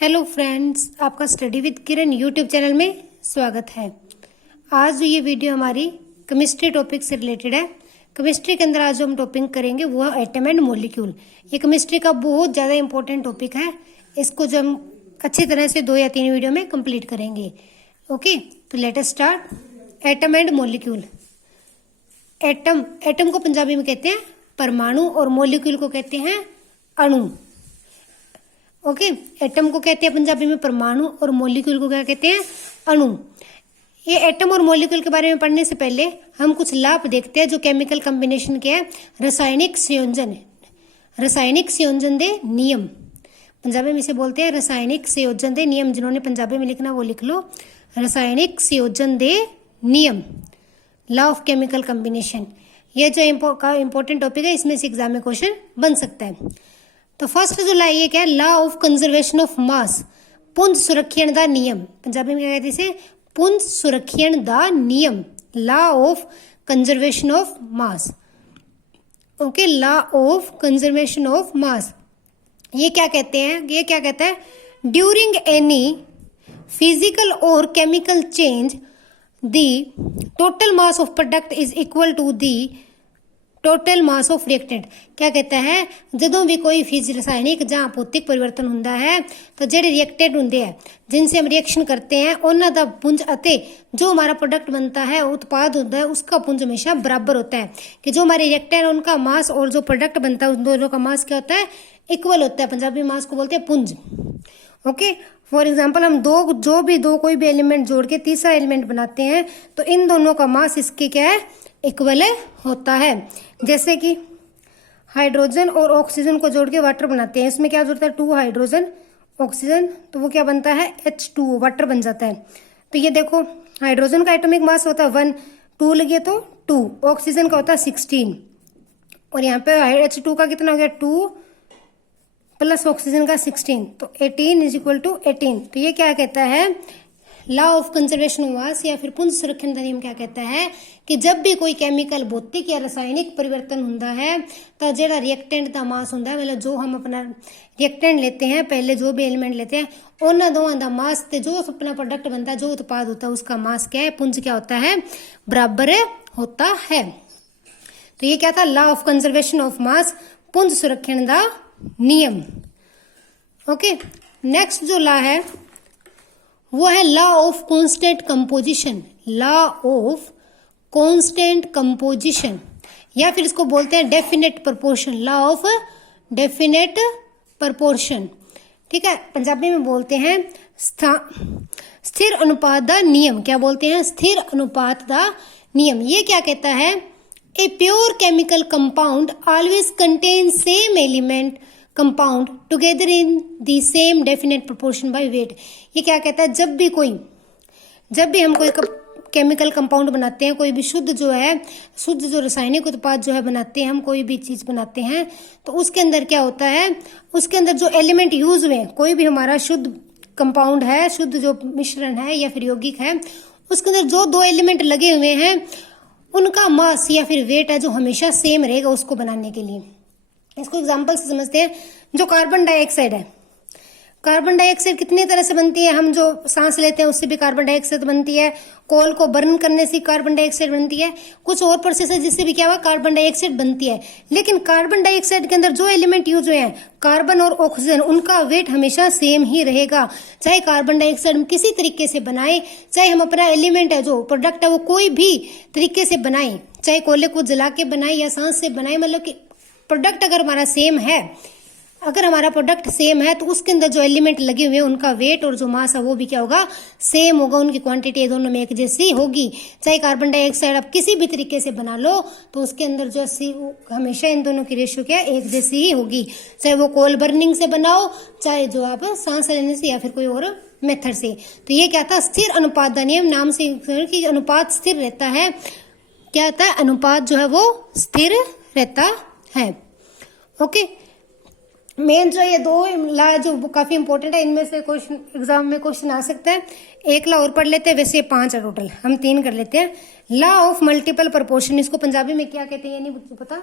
Hello friends, आपका study with Kiran YouTube channel में स्वागत है। आज जो ये वीडियो हमारी केमिस्ट्री टॉपिक से रिलेटेड है। केमिस्ट्री के अंदर आज जो हम टॉपिक करेंगे वो है एटम एंड मॉलिक्यूल। ये केमिस्ट्री का बहुत ज़्यादा इंपॉर्टेंट टॉपिक है। इसको जो हम अच्छी तरह से 2 या 3 वीडियो में कंप्लीट करेंगे। ओके, तो let us start. Atom and molecule. Atom को पंजाबी में कहते हैं परमाणु और मॉलिक्यूल को कहते हैं अणु। ओके, एटम को कहते हैं पंजाबी में परमाणु और मॉलिक्यूल को क्या कहते हैं, अणु। ये एटम और मॉलिक्यूल के बारे में पढ़ने से पहले हम कुछ लाभ देखते हैं जो केमिकल कॉम्बिनेशन के हैं। रासायनिक संयोजन दे नियम, पंजाबी में इसे बोलते हैं रासायनिक संयोजन दे नियम। जिन्होंने पंजाबी में लिखना वो लिख लो, रासायनिक संयोजन दे नियम, लॉ ऑफ केमिकल कॉम्बिनेशन। ये जो इंपॉर्टेंट टॉपिक है, इसमें से एग्जाम में क्वेश्चन बन सकता है। तो फर्स्ट जो ला ये क्या है, लॉ ऑफ कंजर्वेशन ऑफ मास, पुंज सुरक्षण दा नियम। पंजाबी में क्या कहते हैं इसे, पुंज सुरक्षण दा नियम, law of conservation of mass. Okay, law of conservation of mass. ये क्या कहते हैं, ये क्या कहता है, ड्यूरिंग एनी फिजिकल और chemical change the total mass of product is equal to the total mass of reactant. क्या कहता है, ਜਦੋਂ भी कोई रासायनिक ਜਾਂ ਭੌਤਿਕ परिवर्तन ਹੁੰਦਾ है तो ਜਿਹੜੇ रिएक्टेंट ਹੁੰਦੇ हैं जिनसे हम रिएक्शन करते हैं ਉਹਨਾਂ ਦਾ ਪੁੰਜ ਅਤੇ जो हमारा प्रोडक्ट बनता है, उत्पाद होता है, उसका पुंज हमेशा बराबर होता है। कि जो हमारे रिएक्टेंट उनका मास और जो प्रोडक्ट बनता है उन दोनों का मास क्या होता है, इक्वल होता है। पंजाबी मास को बोलते हैं पुंज। ओके, फॉर एग्जाम्पल हम कोई भी एलिमेंट जोड़ के तीसरा एलिमेंट बनाते हैं तो इन दोनों का मास इसके क्या है, इक्वल होता है। जैसे कि हाइड्रोजन और ऑक्सीजन को जोड़ के वाटर बनाते हैं, इसमें क्या होता है, 2 हाइड्रोजन ऑक्सीजन, तो वो क्या बनता है, H2O, वाटर बन जाता है। तो ये देखो, हाइड्रोजन का एटॉमिक मास होता है 1, 2 लगे तो 2, ऑक्सीजन का होता है 16, और यहाँ पे H2 का कितना हो गया, 2 प्लस ऑक्सीजन का 16, तो 18 इज इक्वल टू 18। तो ये क्या कहता है, लॉ ऑफ कंजर्वेशन ऑफ मास या फिर पुंज संरक्षण का नियम क्या कहता है कि जब भी कोई केमिकल भौतिक या रासायनिक परिवर्तन होता है तो जेड़ा रिएक्टेंट का मास होता है, मतलब जो हम अपना रिएक्टेंट लेते हैं, पहले जो भी एलिमेंट लेते हैं, उन्होंने दोनों का मास ते जो अपना प्रोडक्ट बनता है, जो उत्पाद होता है, उसका मास क्या है, पुंज क्या होता है, बराबर होता है। तो ये क्या था, लॉ ऑफ कंजर्वेशन ऑफ मास, पुंज संरक्षण का नियम। ओके, नेक्स्ट जो लॉ है वो है law of constant composition. Law of constant composition या फिर इसको बोलते हैं definite proportion, law of definite proportion. ठीक है, पंजाबी में बोलते हैं स्थिर अनुपात का नियम। क्या बोलते हैं, स्थिर अनुपात का नियम। ये क्या कहता है, a pure chemical compound always contain same element compound together in the same definite proportion by weight. ये क्या कहता है, जब भी हम कोई केमिकल कंपाउंड बनाते हैं, कोई भी शुद्ध जो रासायनिक उत्पाद जो है बनाते हैं, हम कोई भी चीज़ बनाते हैं तो उसके अंदर क्या होता है, उसके अंदर जो एलिमेंट यूज हुए, कोई भी हमारा शुद्ध कंपाउंड है, शुद्ध जो मिश्रण है या फिर यौगिक है, उसके अंदर जो 2 एलिमेंट लगे हुए हैं उनका मास या फिर वेट है जो हमेशा सेम रहेगा उसको बनाने के लिए। इसको एग्जाम्पल से समझते हैं। जो कार्बन डाइऑक्साइड है, कार्बन डाइऑक्साइड कितने तरह से बनती है, हम जो सांस लेते हैं उससे भी कार्बन डाइऑक्साइड बनती है, कोल को बर्न करने से कार्बन डाइऑक्साइड बनती है, कुछ और प्रोसेस है जिससे भी क्या हुआ, कार्बन डाइऑक्साइड बनती है। लेकिन कार्बन डाइऑक्साइड के अंदर जो एलिमेंट यूज हुए हैं, कार्बन और ऑक्सीजन, उनका वेट हमेशा सेम ही रहेगा। चाहे कार्बन डाइऑक्साइड हम किसी तरीके से बनाए, चाहे हम अपना एलिमेंट है जो प्रोडक्ट है वो कोई भी तरीके से बनाए, चाहे कोयले को जला के बनाए या सांस से बनाए, मतलब कि प्रोडक्ट अगर हमारा सेम है, अगर हमारा प्रोडक्ट सेम है तो उसके अंदर जो एलिमेंट लगे हुए हैं उनका वेट और जो मास है वो भी क्या होगा, सेम होगा, उनकी क्वांटिटी दोनों में एक जैसी होगी। चाहे कार्बन डाइऑक्साइड आप किसी भी तरीके से बना लो तो उसके अंदर जो हमेशा इन दोनों की रेशियो क्या है, एक जैसी ही होगी। चाहे वो कोल बर्निंग से बनाओ, चाहे जो आप सांस लेने से या फिर कोई और मेथड से। तो ये क्या था, स्थिर अनुपात का नियम। नाम से कि अनुपात स्थिर रहता है, क्या होता है, अनुपात जो है वो स्थिर रहता है। ओके, मेन जो ये 2 लॉ जो काफी इंपॉर्टेंट है, इनमें से क्वेश्चन एग्जाम में क्वेश्चन आ सकता है। एक लॉ और पढ़ लेते हैं, वैसे 5 है टोटल, हम 3 कर लेते हैं। लॉ ऑफ मल्टीपल प्रोपोर्शन, इसको पंजाबी में क्या कहते हैं ये नहीं मुझे पता।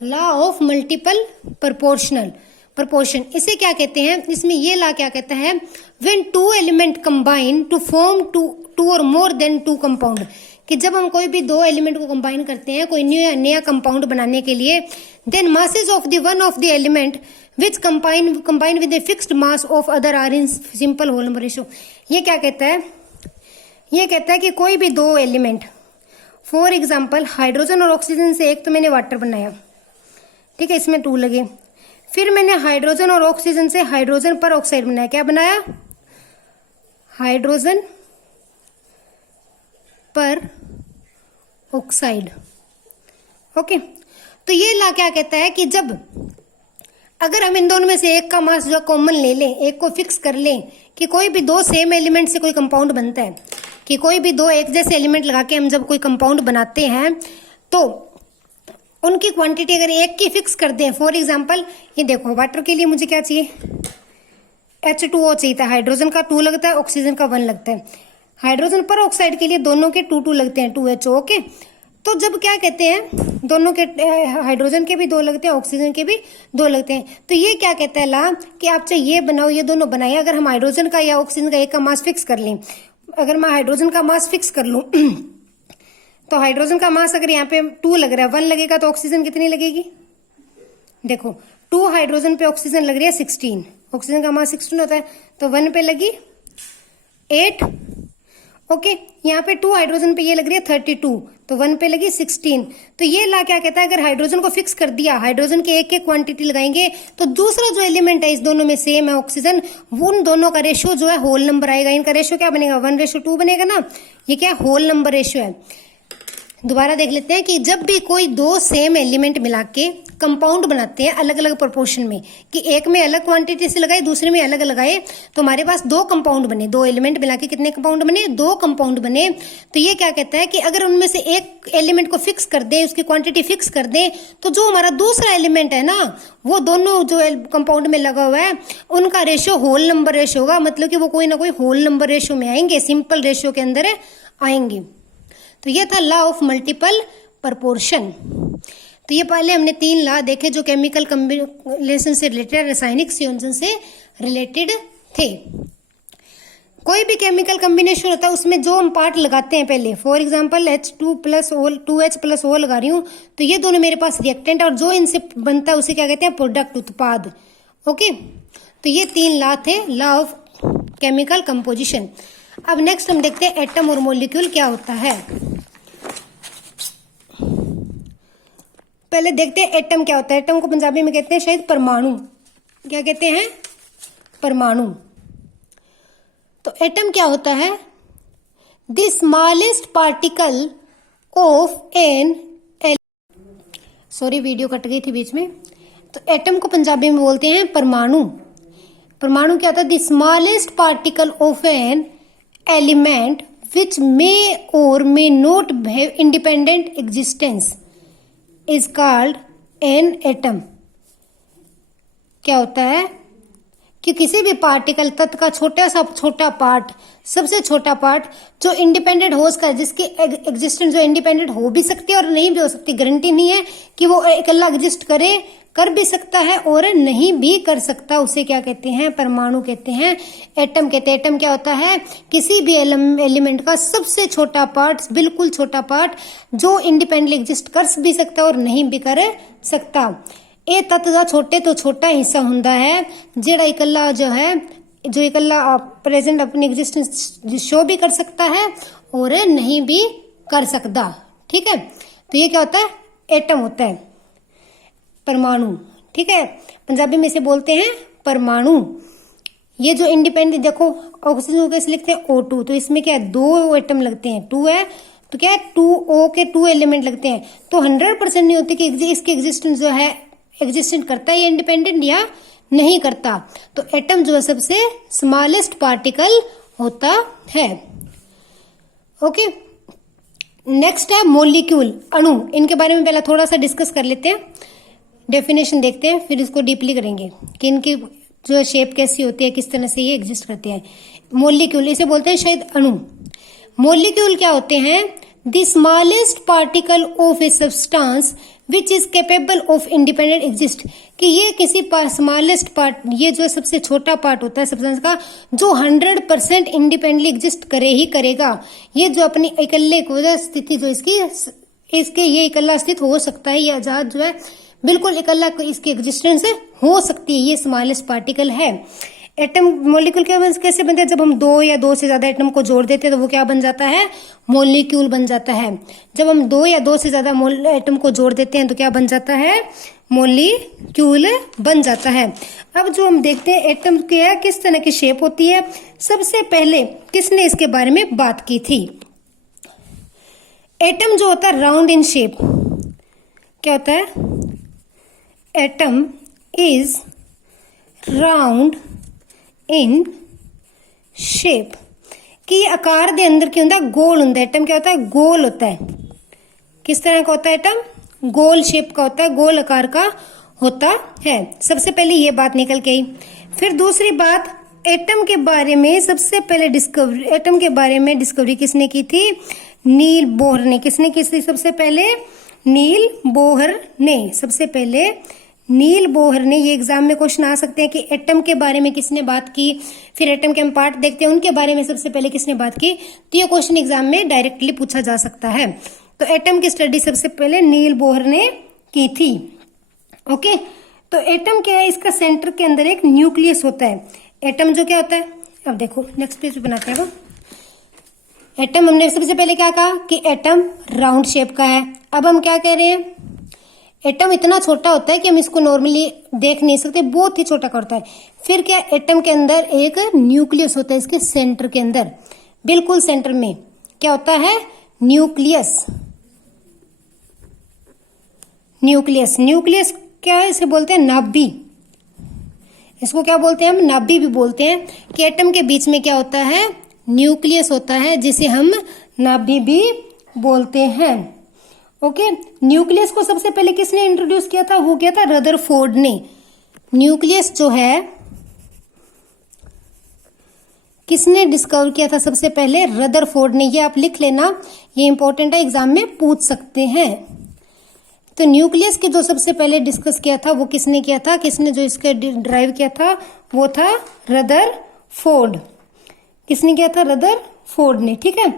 Law of multiple proportional, proportion. इसे क्या कहते हैं, इसमें ये ला क्या कहता है, when two element combine to form two और मोर देन टू कंपाउंड, कि जब हम कोई भी दो एलिमेंट को कंबाइन करते हैं कोई नया कंपाउंड बनाने के लिए, then masses of the one of the element which combine with a fixed mass of other are in simple whole number ratio. ये क्या कहता है, ये कहता है कि कोई भी दो एलिमेंट, फॉर एग्जाम्पल हाइड्रोजन और ऑक्सीजन से एक तो मैंने वाटर बनाया, ठीक है, इसमें 2 लगे, फिर मैंने हाइड्रोजन और ऑक्सीजन से हाइड्रोजन पर ऑक्साइड बनाया, क्या बनाया, हाइड्रोजन पर ऑक्साइड। ओके, तो ये ला क्या कहता है कि जब अगर हम इन दोनों में से एक का मास जो कॉमन ले लें, एक को फिक्स कर लें, कि कोई भी दो सेम एलिमेंट से कोई कंपाउंड बनता है, कि कोई भी दो एक जैसे एलिमेंट लगा के हम जब कोई कंपाउंड बनाते हैं तो उनकी क्वांटिटी अगर एक की फिक्स कर दें, फॉर एग्जांपल ये देखो वाटर के लिए मुझे क्या चाहिए, H2O चाहिए था, हाइड्रोजन का 2 लगता है, ऑक्सीजन का 1 लगता है, हाइड्रोजन पर ऑक्साइड के लिए दोनों के 2 लगते हैं, 2HO। ओके, तो जब क्या कहते हैं दोनों के हाइड्रोजन के भी 2 लगते हैं, ऑक्सीजन के भी 2 लगते हैं, तो ये क्या कहता है ला कि आप चाहे ये बनाओ ये दोनों बनाए, अगर हम हाइड्रोजन का या ऑक्सीजन का एक का मास फिक्स कर लें, अगर मैं हाइड्रोजन का मास फिक्स कर लूं तो हाइड्रोजन का मास अगर यहाँ पे 2 लग रहा है, 1 लगेगा तो ऑक्सीजन कितनी लगेगी, देखो 2 हाइड्रोजन पे ऑक्सीजन लग रही है 16, ऑक्सीजन का मास 16 होता है, तो 1 पे लगी 8। ओके, यहाँ पे 2 हाइड्रोजन पे ये लग रही है 32, तो 1 पे लगी 16। तो ये ला क्या कहता है, अगर हाइड्रोजन को फिक्स कर दिया, हाइड्रोजन की एक क्वांटिटी लगाएंगे, तो दूसरा जो एलिमेंट है इस दोनों में सेम है ऑक्सीजन, वो उन दोनों का रेशियो जो है होल नंबर आएगा। इनका रेशियो क्या बनेगा, 1:2 बनेगा ना, ये क्या होल नंबर रेशियो है। दोबारा देख लेते हैं कि जब भी कोई दो सेम एलिमेंट मिला के कंपाउंड बनाते हैं अलग अलग प्रोपोर्शन में, कि एक में अलग क्वांटिटी से लगाए दूसरे में अलग लगाए, तो हमारे पास 2 कंपाउंड बने, 2 एलिमेंट मिला के कितने कंपाउंड बने, 2 कंपाउंड बने। तो ये क्या कहता है कि अगर उनमें से एक एलिमेंट को फिक्स कर दें, उसकी क्वांटिटी फिक्स कर दें, तो जो हमारा दूसरा एलिमेंट है ना, वो दोनों जो कंपाउंड में लगा हुआ है उनका रेशियो होल नंबर रेशियो होगा, मतलब कि वो कोई ना कोई होल नंबर रेशियो में आएंगे, सिंपल रेशियो के अंदर आएंगे। तो ये था लॉ ऑफ मल्टीपल प्रपोर्शन। तो ये पहले हमने 3 लॉ देखे जो केमिकल कॉम्बिनेशन से रिलेटेड, रासायनिक संयोजन से रिलेटेड थे। कोई भी केमिकल कॉम्बिनेशन होता है उसमें जो हम पार्ट लगाते हैं पहले, फॉर एग्जांपल H2+O लगा रही हूँ, तो ये दोनों मेरे पास रिएक्टेंट, और जो इनसे बनता है उसे क्या कहते हैं, प्रोडक्ट, उत्पाद। ओके, तो ये 3 लॉ थे, लॉ ऑफ केमिकल कंपोजिशन। अब नेक्स्ट हम देखते हैं एटम और मॉलिक्यूल क्या होता है। पहले देखते हैं एटम क्या होता है। एटम को पंजाबी में कहते हैं शायद परमाणु, क्या कहते हैं, परमाणु। तो एटम क्या होता है, the smallest particle of an, sorry video cut गई थी बीच में। तो एटम को पंजाबी में बोलते हैं परमाणु। परमाणु क्या होता है, the smallest particle of an element which may or may not have independent existence is called an atom. क्या होता है कि किसी भी पार्टिकल तत्व का छोटा पार्ट, सबसे छोटा पार्ट जो इंडिपेंडेंट हो सकता है, जिसकी एग्जिस्टेंस जो इंडिपेंडेंट हो भी सकती है और नहीं भी हो सकती, गारंटी नहीं है कि वो अकेला एग्जिस्ट करे, कर भी सकता है और नहीं भी कर सकता, उसे क्या कहते हैं, परमाणु कहते हैं, एटम कहते हैं। एटम क्या होता है, किसी भी एलिमेंट का सबसे छोटा पार्ट, बिल्कुल छोटा पार्ट जो इंडिपेंडेंटली एग्जिस्ट कर भी सकता है और नहीं भी कर सकता। ये तत्व का छोटे तो छोटा हिस्सा हुंदा है जेड़ा इकल्ला जो है, जो इकल्ला प्रेजेंट अपनी एग्जिस्टेंस शो भी कर सकता है और नहीं भी कर सकता। ठीक है, तो ये क्या होता है, एटम होता है, परमाणु। ठीक है, पंजाबी में इसे बोलते हैं परमाणु। ये जो इंडिपेंडेंट, देखो ऑक्सीजन को कैसे लिखते हैं, O2, तो इसमें क्या है, 2 एटम लगते हैं, 2 है तो क्या है, 2O के 2 एलिमेंट लगते हैं। तो 100% नहीं होती कि इसकी एग्जिस्टेंस जो है, एग्जिस्टेंट करता है ये इंडिपेंडेंट या नहीं करता। तो एटम जो है सबसे स्मॉलेस्ट पार्टिकल होता है। ओके, नेक्स्ट है मॉलिक्यूल, अणु। इनके बारे में पहले थोड़ा सा डिस्कस कर लेते हैं, डेफिनेशन देखते हैं, फिर इसको डीपली करेंगे कि इनकी जो शेप कैसी होती है, किस तरह से ये एग्जिस्ट करते हैं। मॉलिक्यूल, इसे बोलते हैं शायद अणु। मॉलिक्यूल क्या होते हैं, the smallest particle of a substance which is capable of independent exist, कि ये किसी स्मॉलेस्ट पार्ट, ये जो सबसे छोटा पार्ट होता है सब्सटेंस का, जो 100% इंडिपेंडेंटली एग्जिस्ट करे ही करेगा। ये जो अपनी इकल्ले स्थिति जो इसके ये इकल्ला अस्तित्व हो सकता है, या जहाज जो है बिल्कुल इकल्ला इसकी एग्जिस्टेंस हो सकती है, ये स्मॉलेस्ट पार्टिकल है। एटम मॉलिक्यूल कैसे बनते हैं? जब हम दो या दो से ज्यादा एटम को जोड़ देते हैं तो वो क्या बन जाता है? मॉलिक्यूल बन जाता है। जब हम दो या दो से ज्यादा एटम को जोड़ देते हैं तो क्या बन जाता है? मॉलिक्यूल बन जाता है। अब जो हम देखते हैं एटम क्या किस तरह की शेप होती है, सबसे पहले किसने इसके बारे में बात की थी? एटम जो होता है राउंड इन शेप, क्या होता है? Atom is round in shape, कि आकार दे अंदर क्या होता है? गोल होता है। एटम क्या होता है? गोल होता है। किस तरह का होता है एटम? गोल शेप का होता है, गोल आकार का होता है। सबसे पहले ये बात निकल के आई। फिर दूसरी बात, एटम के बारे में सबसे पहले एटम के बारे में डिस्कवरी किसने की थी? नील बोहर ने। किसने की थी सबसे पहले? नील बोहर ने। सबसे पहले नील बोहर ने। ये एग्जाम में क्वेश्चन आ सकते हैं कि एटम के बारे में किसने बात की, फिर एटम के हम पार्ट देखते हैं उनके बारे में सबसे पहले किसने बात की, तो ये क्वेश्चन एग्जाम में डायरेक्टली पूछा जा सकता है। तो एटम की स्टडी सबसे पहले नील बोहर ने की थी। ओके, तो एटम क्या है? इसका सेंटर के अंदर एक न्यूक्लियस होता है। एटम जो क्या होता है, अब देखो नेक्स्ट पेज पे बनाते हैं। एटम हमने सबसे पहले क्या कहा कि एटम राउंड शेप का है। अब हम क्या कह रहे हैं? एटम इतना छोटा होता है कि हम इसको नॉर्मली देख नहीं सकते, बहुत ही छोटा होता है। फिर क्या? एटम के अंदर एक न्यूक्लियस होता है, इसके सेंटर के अंदर, बिल्कुल सेंटर में क्या होता है? न्यूक्लियस। न्यूक्लियस, न्यूक्लियस क्या है? इसे बोलते हैं नाभि। इसको क्या बोलते हैं हम? नाभि भी बोलते हैं। कि एटम के बीच में क्या होता है? न्यूक्लियस होता है, जिसे हम नाभि भी बोलते हैं। ओके, न्यूक्लियस को सबसे पहले किसने इंट्रोड्यूस किया था? वो किया था रदरफोर्ड ने। न्यूक्लियस जो है किसने डिस्कवर किया था सबसे पहले? रदरफोर्ड ने। ये आप लिख लेना, ये इंपॉर्टेंट है, एग्जाम में पूछ सकते हैं। तो न्यूक्लियस के जो सबसे पहले डिस्कस किया था वो किसने किया था? किसने जो इसके ड्राइव किया था वो था रदरफोर्ड। किसने किया था? रदरफोर्ड ने। ठीक है,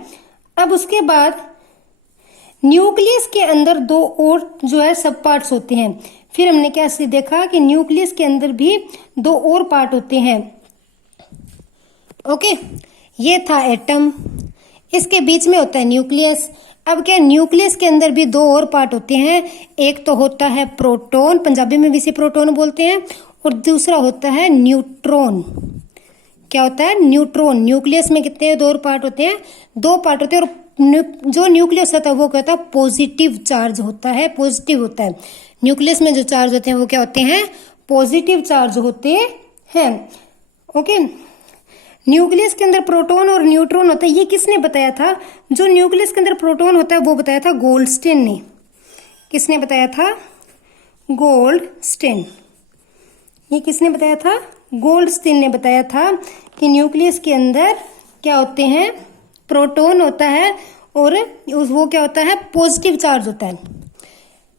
अब उसके बाद न्यूक्लियस के अंदर दो और जो है सब पार्ट्स होते हैं। फिर हमने क्या देखा कि न्यूक्लियस के अंदर भी दो और पार्ट होते हैं। ओके, ये था एटम, इसके बीच में होता है न्यूक्लियस। अब क्या? न्यूक्लियस के अंदर भी दो और पार्ट होते हैं। एक तो होता है प्रोटॉन, पंजाबी में भी इसे प्रोटॉन बोलते हैं, और दूसरा होता है न्यूट्रॉन। क्या होता है? न्यूट्रॉन। न्यूक्लियस में कितने दो और पार्ट होते हैं? दो पार्ट होते हैं। और जो न्यूक्लियस होता है वो क्या होता है? पॉजिटिव चार्ज होता है, पॉजिटिव होता है। न्यूक्लियस में जो चार्ज होते हैं वो क्या होते हैं? पॉजिटिव चार्ज होते हैं। ओके, न्यूक्लियस के अंदर प्रोटॉन और न्यूट्रॉन होता है। ये किसने बताया था? जो न्यूक्लियस के अंदर प्रोटॉन होता है वो बताया था गोल्डस्टीन ने। किसने बताया था? गोल्डस्टीन। ये किसने बताया था? गोल्डस्टीन ने बताया था कि न्यूक्लियस के अंदर क्या होते हैं? प्रोटॉन होता है, और वो क्या होता है? पॉजिटिव चार्ज होता है।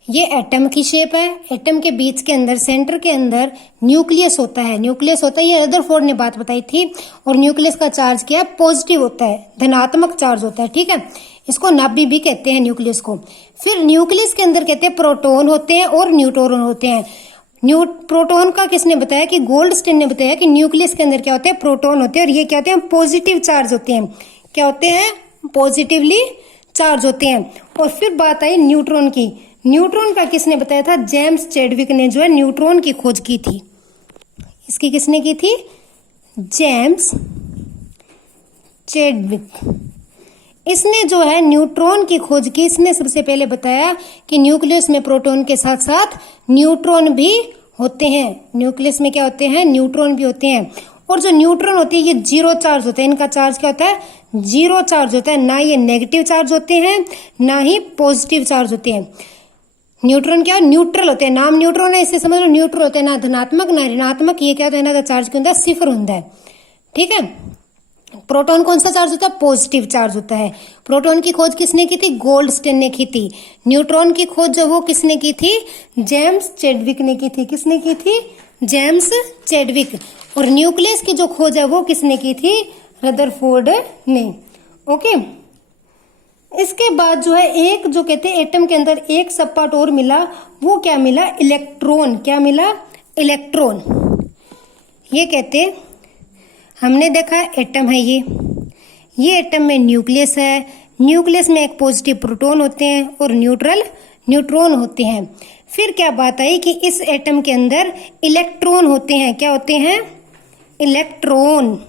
ये एटम की शेप है। एटम के बीच के अंदर, सेंटर के अंदर न्यूक्लियस होता है। न्यूक्लियस होता है, ये रदरफोर्ड ने बात बताई थी। और न्यूक्लियस का चार्ज क्या है? पॉजिटिव होता है, धनात्मक चार्ज होता है। ठीक है, इसको नाभि भी कहते हैं न्यूक्लियस को। फिर न्यूक्लियस के अंदर कहते हैं प्रोटॉन होते हैं और न्यूट्रॉन होते हैं। प्रोटॉन का किसने बताया? कि गोल्डस्टीन ने बताया कि न्यूक्लियस के अंदर क्या होते हैं? प्रोटॉन होते हैं, और ये क्या होते हैं? पॉजिटिव चार्ज होते हैं। क्या होते हैं? पॉजिटिवली चार्ज होते हैं। और फिर बात आई न्यूट्रॉन की। न्यूट्रॉन का किसने बताया था? जेम्स चैडविक ने जो है न्यूट्रॉन की खोज की थी। इसकी किसने की थी? James Chadwick. इसने जो है न्यूट्रॉन की खोज की। इसने सबसे पहले बताया कि न्यूक्लियस में प्रोटॉन के साथ साथ न्यूट्रॉन भी होते हैं। न्यूक्लियस में क्या होते हैं? न्यूट्रॉन भी होते हैं। और जो न्यूट्रॉन होते हैं ये जीरो चार्ज होते हैं। इनका चार्ज क्या होता है? जीरो चार्ज होता है। ना ये नेगेटिव चार्ज होते हैं, ना ही पॉजिटिव चार्ज होते हैं। न्यूट्रॉन क्या? न्यूट्रल होते हैं। नाम न्यूट्रॉन है, इससे समझ लो न्यूट्रल होते हैं, ना धनात्मक ना ऋणात्मक। ये क्या होता है? ना चार्ज क्या होता है? सिफर होता है। ठीक है, प्रोटॉन कौन सा चार्ज होता है? पॉजिटिव चार्ज होता है। प्रोटॉन की खोज किसने की थी? गोल्डस्टीन ने की थी। न्यूट्रॉन की खोज जो वो किसने की थी? जेम्स चैडविक ने की थी। किसने की थी? James Chadwick. और न्यूक्लियस की जो खोज है वो किसने की थी? रदरफोर्ड ने। ओके, इसके बाद जो है एक जो कहते हैं एटम के अंदर एक सब पार्ट और मिला, वो क्या मिला? इलेक्ट्रॉन। क्या मिला? इलेक्ट्रॉन। ये कहते हमने देखा एटम है ये एटम में न्यूक्लियस है, न्यूक्लियस में एक पॉजिटिव प्रोटॉन होते हैं और न्यूट्रल न्यूट्रॉन होते हैं। फिर क्या बात आई कि इस एटम के अंदर इलेक्ट्रॉन होते हैं। क्या होते हैं? इलेक्ट्रॉन।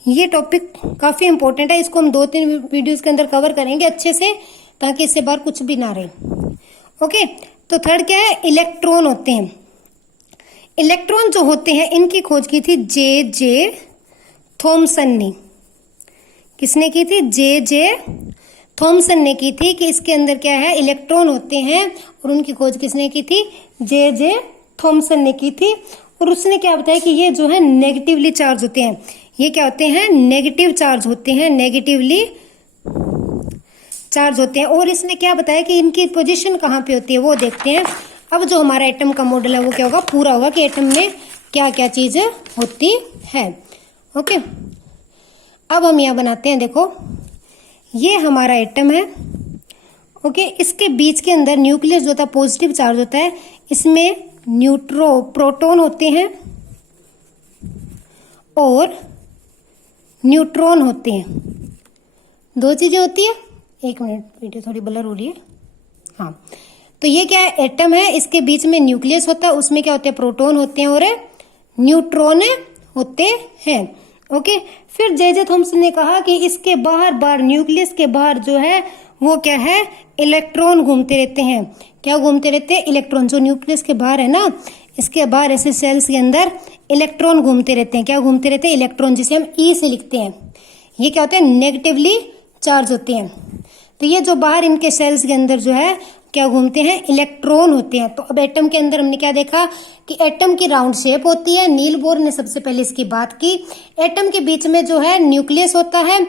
ये टॉपिक काफी इंपॉर्टेंट है, इसको हम 2-3 वीडियोस के अंदर कवर करेंगे अच्छे से, ताकि इससे बाहर कुछ भी ना रहे। ओके, तो थर्ड क्या है? इलेक्ट्रॉन होते हैं। इलेक्ट्रॉन जो होते हैं इनकी खोज की थी जे थॉमसन ने। किसने की थी? जे थॉमसन ने की थी कि इसके अंदर क्या है? इलेक्ट्रॉन होते हैं। और उनकी खोज किसने की थी? जे थॉमसन ने की थी। और उसने क्या बताया कि ये जो है नेगेटिवली चार्ज होते हैं। ये क्या होते हैं? नेगेटिव चार्ज होते हैं, नेगेटिवली चार्ज होते हैं। और इसने क्या बताया कि इनकी पोजीशन कहाँ पे होती है वो देखते हैं। अब जो हमारा एटम का मॉडल है वो क्या होगा? पूरा होगा कि एटम में क्या क्या चीजें होती है। ओके, अब हम यहाँ बनाते हैं। देखो, ये हमारा एटम है। ओके, इसके बीच के अंदर न्यूक्लियस जो होता है पॉजिटिव चार्ज होता है, इसमें प्रोटॉन होते हैं और न्यूट्रॉन होते हैं। दो चीजें होती है। एक मिनट, वीडियो थोड़ी ब्लर हो रही है। हाँ, तो ये क्या है? एटम है, इसके बीच में न्यूक्लियस होता है, उसमें क्या होते हैं? प्रोटॉन होते हैं और न्यूट्रॉन होते हैं। ओके, फिर जे थॉमसन ने कहा कि इसके बाहर न्यूक्लियस के बाहर जो है वो क्या है? इलेक्ट्रॉन घूमते रहते हैं। क्या घूमते रहते हैं? इलेक्ट्रॉन। जो न्यूक्लियस के बाहर है ना, इसके बाहर ऐसे सेल्स के अंदर इलेक्ट्रॉन घूमते रहते हैं। क्या घूमते रहते हैं? इलेक्ट्रॉन, जिसे हम ई से लिखते हैं। ये क्या होते हैं? नेगेटिवली चार्ज होते हैं। तो ये जो बाहर इनके सेल्स के अंदर जो है क्या घूमते हैं? इलेक्ट्रॉन होते हैं। तो अब एटम के अंदर हमने क्या देखा कि एटम की राउंड शेप होती है। नील बोर ने सबसे पहले इसकी बात की। एटम के बीच में जो है न्यूक्लियस होता है।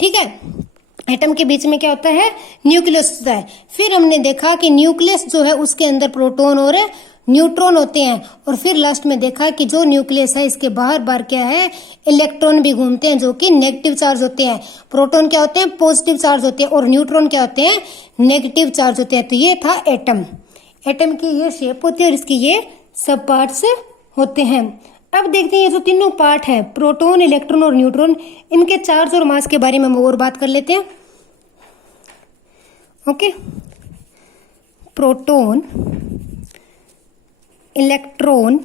ठीक है, एटम के बीच में क्या होता है? न्यूक्लियस होता है। फिर हमने देखा कि न्यूक्लियस जो है उसके अंदर प्रोटॉन और न्यूट्रॉन होते हैं। और फिर लास्ट में देखा कि जो न्यूक्लियस है इसके बाहर क्या है? इलेक्ट्रॉन भी घूमते हैं, जो कि नेगेटिव चार्ज होते हैं। प्रोटॉन क्या होते हैं? पॉजिटिव चार्ज होते हैं। और न्यूट्रॉन क्या होते हैं? नेगेटिव चार्ज होते हैं। तो ये था एटम। एटम की ये शेप होती है और इसकी ये सब पार्ट्स होते हैं। अब देखते हैं ये जो तीनों पार्ट है, प्रोटॉन, इलेक्ट्रॉन और न्यूट्रॉन, इनके चार्ज और मास के बारे में हम और बात कर लेते हैं। Okay, proton, electron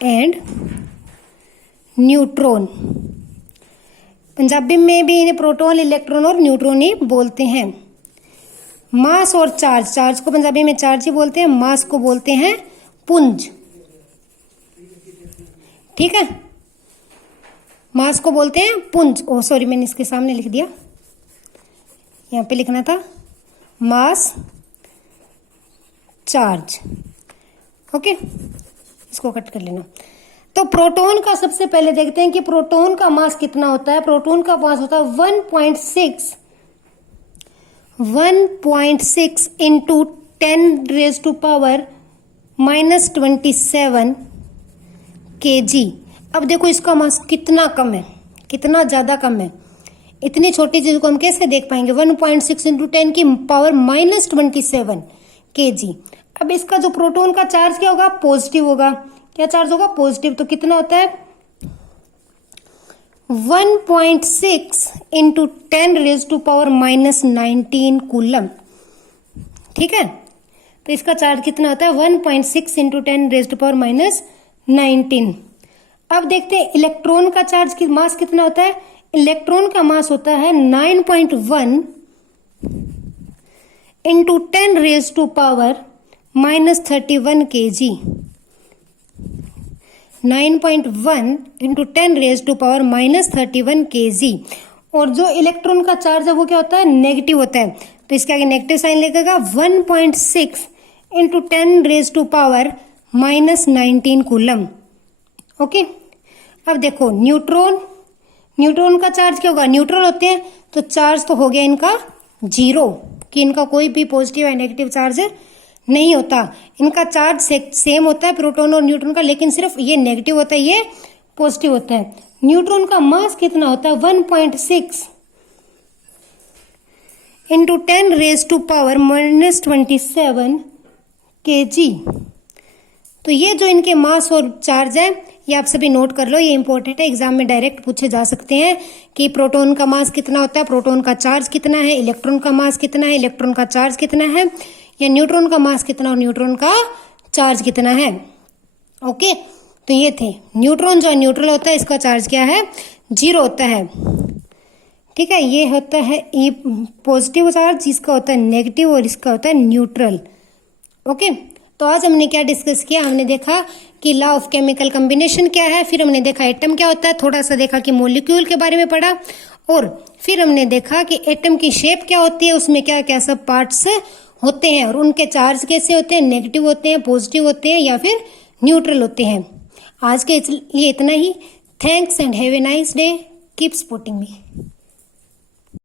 and neutron. Punjabi में भी इन्हें प्रोटॉन, इलेक्ट्रॉन और न्यूट्रॉन ही बोलते हैं। मास और चार्ज, चार्ज को पंजाबी में चार्ज ही बोलते हैं, मास को बोलते हैं पुंज। ठीक है, मास को बोलते हैं पुंज। ओ सॉरी, मैंने इसके सामने लिख दिया, यहाँ पे लिखना था मास, चार्ज। ओके, इसको कट कर लेना। तो प्रोटॉन का सबसे पहले देखते हैं कि प्रोटॉन का मास कितना होता है। प्रोटॉन का मास होता है 1.6 इंटू 10⁻⁻27 kg। अब देखो इसका मास कितना कम है, कितना ज्यादा कम है। इतनी छोटी चीज को हम कैसे देख पाएंगे? 1.6 इंटू 10⁻⁻27 kg। अब इसका जो प्रोटॉन का चार्ज क्या होगा? पॉजिटिव होगा। क्या चार्ज होगा? पॉजिटिव। तो कितना होता है? 1.6 इंटू 10⁻⁻19 कूलम। ठीक है, तो इसका चार्ज कितना होता है? 1.6 इंटू 10⁻⁻19। अब देखते हैं इलेक्ट्रॉन का चार्ज की मास कितना होता है। इलेक्ट्रॉन का मास होता है 9.1 इंटू 10⁻⁻31 kg। 9.1 into 10⁻⁻31 kg। और जो इलेक्ट्रॉन का चार्ज है वो क्या होता है? नेगेटिव होता है। तो इसके आगे नेगेटिव साइन लगेगा। 1.6 इंटू 10⁻⁻19 कूलम। ओके, अब देखो न्यूट्रॉन का चार्ज क्या होगा, न्यूट्रल होते हैं तो चार्ज तो हो गया इनका 0, कि इनका कोई भी पॉजिटिव या नेगेटिव चार्ज नहीं होता। इनका चार्ज सेम होता है प्रोटॉन और न्यूट्रॉन का, लेकिन सिर्फ ये नेगेटिव होता है, ये पॉजिटिव होता है। न्यूट्रॉन का मास कितना होता है, 1.6 इंटू 10⁻⁻27 kg। तो ये जो इनके मास और चार्ज है ये आप सभी नोट कर लो, ये इंपॉर्टेंट है, एग्जाम में डायरेक्ट पूछे जा सकते हैं कि प्रोटॉन का मास कितना होता है, प्रोटॉन का चार्ज कितना है, इलेक्ट्रॉन का मास कितना है, इलेक्ट्रॉन का चार्ज कितना है, या न्यूट्रॉन का मास कितना और न्यूट्रॉन का चार्ज कितना है। ओके, तो ये थे न्यूट्रॉन जो न्यूट्रल होता है इसका चार्ज क्या है, 0 होता है। ठीक है, ये होता है ये पॉजिटिव चार्ज, इसका होता है नेगेटिव और इसका होता है न्यूट्रल। ओके, तो आज हमने क्या डिस्कस किया, हमने देखा कि लॉ ऑफ केमिकल कॉम्बिनेशन क्या है, फिर हमने देखा एटम क्या होता है, थोड़ा सा देखा कि मॉलिक्यूल के बारे में पढ़ा, और फिर हमने देखा कि एटम की शेप क्या होती है, उसमें क्या क्या सब पार्ट्स होते हैं और उनके चार्ज कैसे होते हैं, नेगेटिव होते हैं, पॉजिटिव होते हैं या फिर न्यूट्रल होते हैं। आज के लिए इतना ही। Thanks and have a nice day, keep supporting me.